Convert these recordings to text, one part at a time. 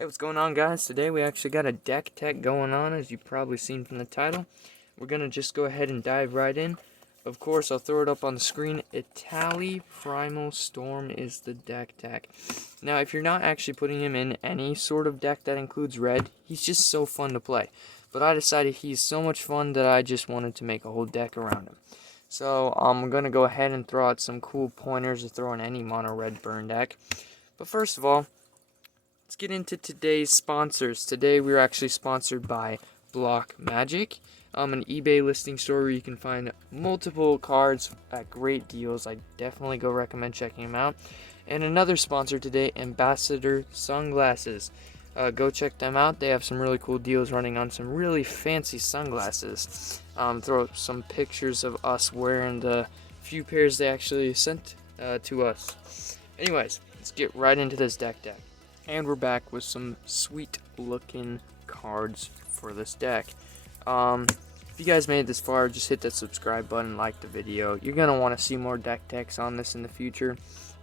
Hey, what's going on, guys? Today we actually got a deck tech going on, as you've probably seen from the title. We're going to just go ahead and dive right in. Of course, I'll throw it up on the screen. Etali Primal Storm is the deck tech. Now, if you're not actually putting him in any sort of deck that includes red, he's just so fun to play. But I decided he's so much fun that I just wanted to make a whole deck around him. So, I'm going to go ahead and throw out some cool pointers to throw in any mono red burn deck. But first of all, let's get into today's sponsors. Today we're actually sponsored by Block Magic, an eBay listing store where you can find multiple cards at great deals. I definitely go recommend checking them out. And another sponsor today, Ambassador Sunglasses. Go check them out. They have some really cool deals running on some really fancy sunglasses. Throw up some pictures of us wearing the few pairs they actually sent to us. Anyways, let's get right into this deck. And we're back with some sweet looking cards for this deck. If you guys made it this far, just hit that subscribe button, like the video. You're going to want to see more deck techs on this in the future.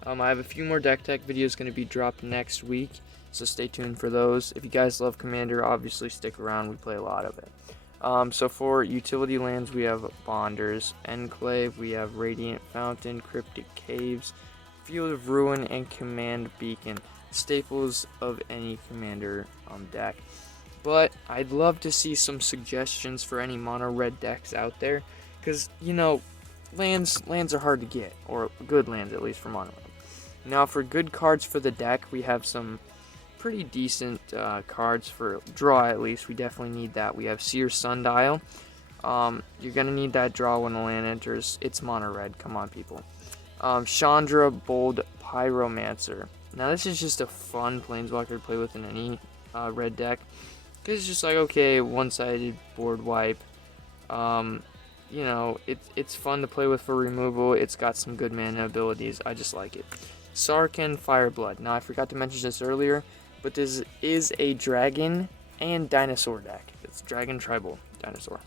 I have a few more deck tech videos going to be dropped next week, so stay tuned for those. If you guys love Commander, obviously stick around. We play a lot of it. So for utility lands, we have Bonders, Enclave, we have Radiant Fountain, Cryptic Caves, Field of Ruin, and Command Beacon. Staples of any Commander deck. But I'd love to see some suggestions for any mono red decks out there, because you know, lands are hard to get, or good lands at least for mono red. Now for good cards for the deck, we have some pretty decent cards for draw. At least we definitely need that. We have Seer Sundial. You're gonna need that draw when the land enters. It's mono red. Come on, people. Chandra Bold Pyromancer. Now this is just a fun planeswalker to play with in any red deck, because it's just like, okay, one-sided board wipe. You know, it's fun to play with for removal. It's got some good mana abilities. I just like it. Sarkin Fireblood. Now I forgot to mention this earlier, but this is a dragon and dinosaur deck. It's dragon tribal dinosaur.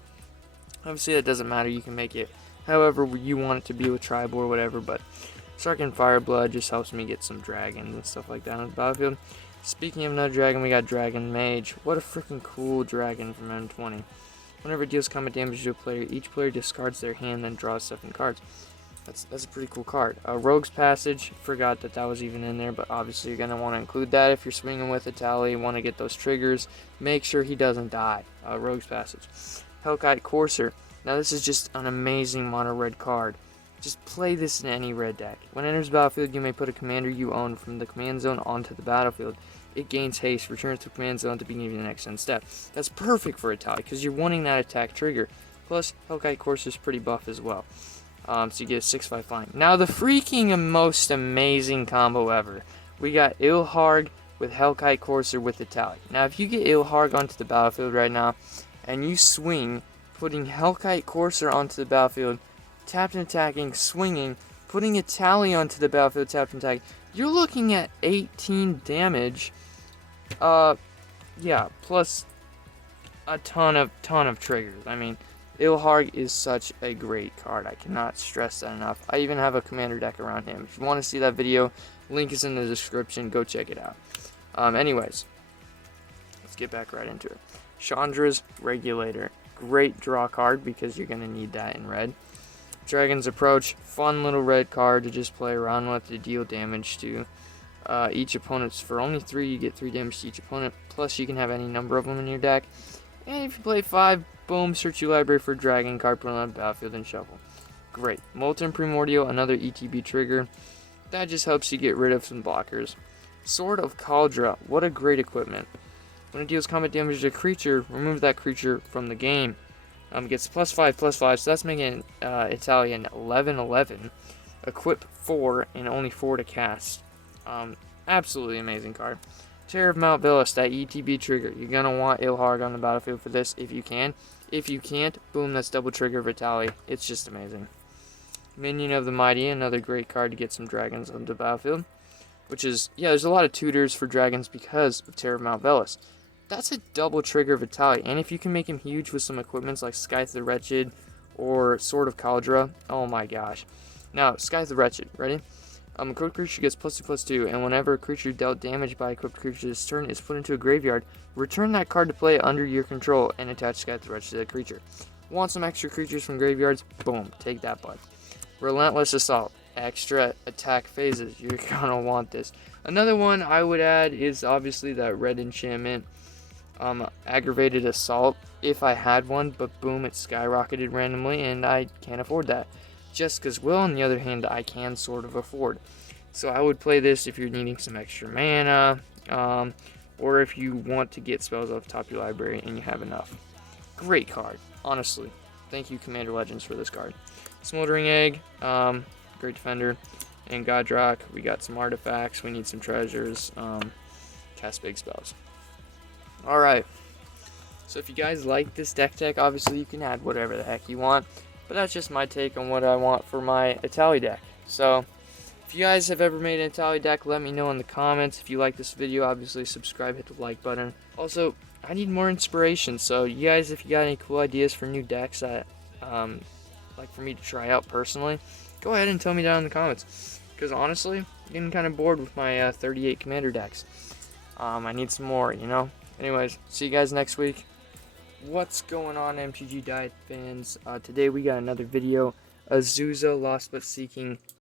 Obviously that doesn't matter. You can make it however you want it to be with tribal or whatever, but Sarkin Fireblood just helps me get some dragons and stuff like that on the battlefield. Speaking of another dragon, we got Dragon Mage. What a freaking cool dragon from M20. Whenever it deals combat damage to a player, each player discards their hand, then draws 7 cards. That's a pretty cool card. Rogue's Passage. Forgot that was even in there, but obviously you're going to want to include that if you're swinging with Etali. You want to get those triggers. Make sure he doesn't die. Rogue's Passage. Hellkite Courser. Now this is just an amazing mono red card. Just play this in any red deck. When it enters the battlefield, you may put a commander you own from the command zone onto the battlefield. It gains haste, returns to command zone to begin the next end step. That's perfect for Etali, because you're wanting that attack trigger. Plus, Hellkite Courser is pretty buff as well. So you get a 6/5 flying. Now, the freaking most amazing combo ever. We got Ilharg with Hellkite Courser with Etali. Now, if you get Ilharg onto the battlefield right now, and you swing, putting Hellkite Courser onto the battlefield, tapped and attacking, swinging, putting Etali onto the battlefield, tapped and attacking, you're looking at 18 damage. Yeah, plus a ton of triggers. I mean, Ilharg is such a great card. I cannot stress that enough. I even have a commander deck around him. If you want to see that video, link is in the description. Go check it out. Anyways, let's get back right into it. Chandra's Regulator. Great draw card, because you're going to need that in red. Dragon's Approach, fun little red card to just play around with to deal damage to each opponent's. For only 3, you get 3 damage to each opponent, plus you can have any number of them in your deck. And if you play 5, boom, search your library for dragon card, put it on the battlefield, and shuffle. Great. Molten Primordial, another ETB trigger. That just helps you get rid of some blockers. Sword of Kaldra, what a great equipment. When it deals combat damage to a creature, remove that creature from the game. Gets +5/+5, so that's making Italian 11/11. Equip 4 and only 4 to cast. Absolutely amazing card. Terror of Mount Velis, that ETB trigger. You're going to want Ilharg on the battlefield for this if you can. If you can't, boom, that's double trigger Vitali. It's just amazing. Minion of the Mighty, another great card to get some dragons on the battlefield. Which is, yeah, there's a lot of tutors for dragons because of Terror of Mount Velis. That's a double trigger Vitali, and if you can make him huge with some equipments like Scythe the Wretched or Sword of Kaldra, oh my gosh. Now, Scythe the Wretched, ready? Equipped creature gets +2/+2, and whenever a creature dealt damage by equipped creature this turn is put into a graveyard, return that card to play under your control and attach Sky Threats to the creature. Want some extra creatures from graveyards? Boom, take that bud. Relentless Assault, extra attack phases. You're gonna want this. Another one I would add is obviously that red enchantment, Aggravated Assault, if I had one, but boom, it skyrocketed randomly, and I can't afford that. Just because Will, on the other hand, I can sort of afford. So I would play this if you're needing some extra mana, or if you want to get spells off the top of your library and you have enough. Great card, honestly. Thank you, Commander Legends, for this card. Smoldering Egg, great defender. And Godrock, we got some artifacts, we need some treasures, cast big spells. Alright, so if you guys like this deck tech, obviously you can add whatever the heck you want, but that's just my take on what I want for my Etali deck. So, if you guys have ever made an Etali deck, let me know in the comments. If you like this video, obviously subscribe, hit the like button. Also, I need more inspiration, so you guys, if you got any cool ideas for new decks that, like for me to try out personally, go ahead and tell me down in the comments. Because honestly, I'm getting kind of bored with my 38 commander decks. I need some more, you know? Anyways, see you guys next week. What's going on, MTG Diet fans? Today we got another video. Azusa Lost But Seeking